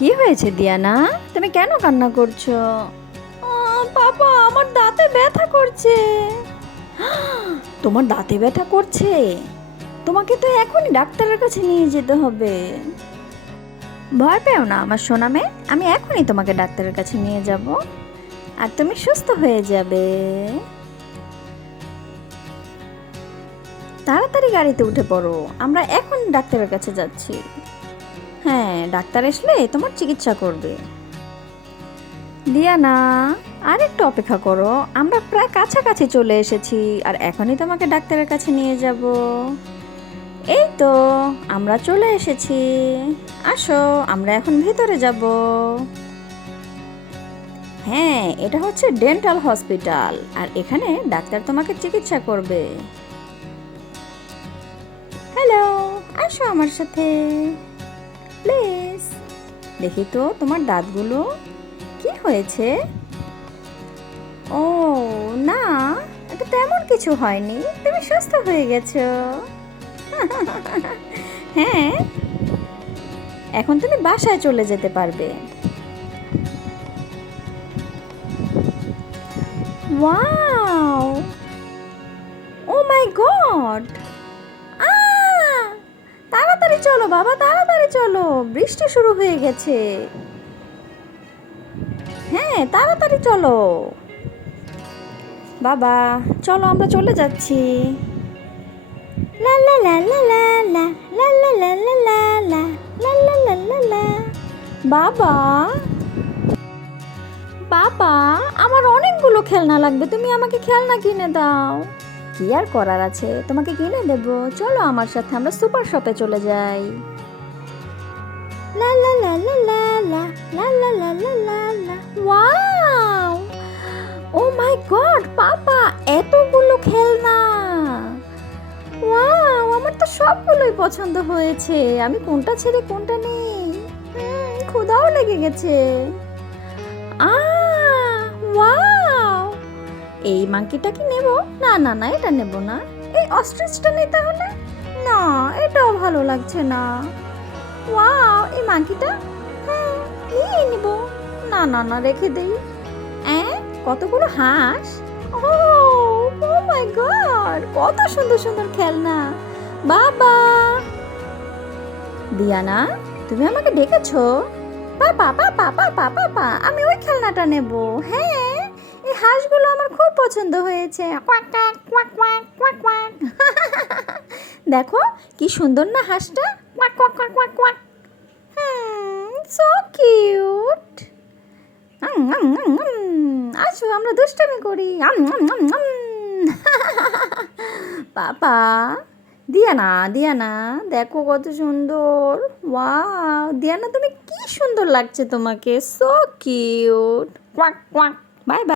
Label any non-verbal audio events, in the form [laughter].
কি হয়েছে, দিয়ানা? তুমি কেন কান্না করছ? বাবা, আমার দাঁতে ব্যথা করছে। তোমার দাঁতে ব্যথা করছে? তোমাকে তো এখনই ডাক্তারের কাছে নিয়ে যেতে হবে। ভয় পেও না, আমার সোনামে আমি এখনই তোমাকে ডাক্তারের কাছে নিয়ে যাব। আর তুমি সুস্থ হয়ে যাবে। তাড়াতাড়ি গাড়িতে উঠে পড়ো। আমরা এখন ডাক্তারের কাছে যাচ্ছি। হ্যাঁ ডাক্তার আসলে তোমার চিকিৎসা করবে। দিয়ানা আর একটু অপেক্ষা করো, আমরা প্রায় কাছাকাছি চলে এসেছি, আর এখনই তোমাকে ডাক্তারের কাছে নিয়ে যাব। এই তো, আমরা চলে এসেছি। আসো, আমরা এখন ভিতরে যাব। হ্যাঁ এটা হচ্ছে ডেন্টাল হসপিটাল, আর এখানে ডাক্তার তোমাকে চিকিৎসা করবে। হ্যালো, আসো আমার সাথে। প্লিজ। দেখি তো তোমার দাঁতগুলো। কি হয়েছে? ও, না, এটা তেমন কিছু হয়নি। তুমি সুস্থ হয়ে গেছো। [laughs] হ্যাঁ এখন তুমি বাসায় চলে যেতে পারবে। ওয়াও! Oh my god! চলো বাবা তাড়াতাড়ি চলো বৃষ্টি শুরু হয়ে গেছে হ্যাঁ তাড়াতাড়ি চলো বাবা চলো আমরা চলে যাচ্ছি বাবা বাবা আমার অনেকগুলো খেলনা লাগবে তুমি আমাকে খেলনা কিনে দাও কি আর করার আছে? তোমাকে কিনে দেব। চলো আমার সাথে, আমরা সুপার শপে চলে যাই। লা লা লা লা লা ওয়াও! ও মাই গড, পাপা, এতগুলো খেলনা! ওয়াও, আমার তো সবগুলোই পছন্দ হয়েছে। আমি কোনটা ছেড়ে কোনটা নেই। ক্ষুধাও লেগে গেছে। আ ওয়াও! এই মাংকিটা কি নেব? না না না, এটা নেব না। এই অস্ট্রিচটা নেই তাহলে? না, এটাও ভালো লাগছে না। ওয়াও এই মাংকিটা হ্যাঁ নিয়ে নিব। না না না, রেখে দেই। অ্যাঁ, কতগুলো হাঁস? ও ও মাই গড কত সুন্দর সুন্দর খেলনা। বাবা! দিয়ানা, তুমি আমাকে ডেকেছো? পাপা পাপা পাপা পাপা, আমি ওই খেলনাটা নেব। হ্যাঁ হাঁসগুলো আমার খুব পছন্দ হয়েছে। কোয়াক কোয়াক কোয়াক কোয়াক দেখো কি সুন্দর না হাঁসটা? Quack quack quack quack quack hmm so cute আসো আমরা দুষ্টামি করি। [laughs] পাপা দিয়ানা দিয়ানা দেখো কত সুন্দর। ওয়াও দিয়ানা তুমি কি সুন্দর লাগছে তোমাকে। So cute quack quack bye bye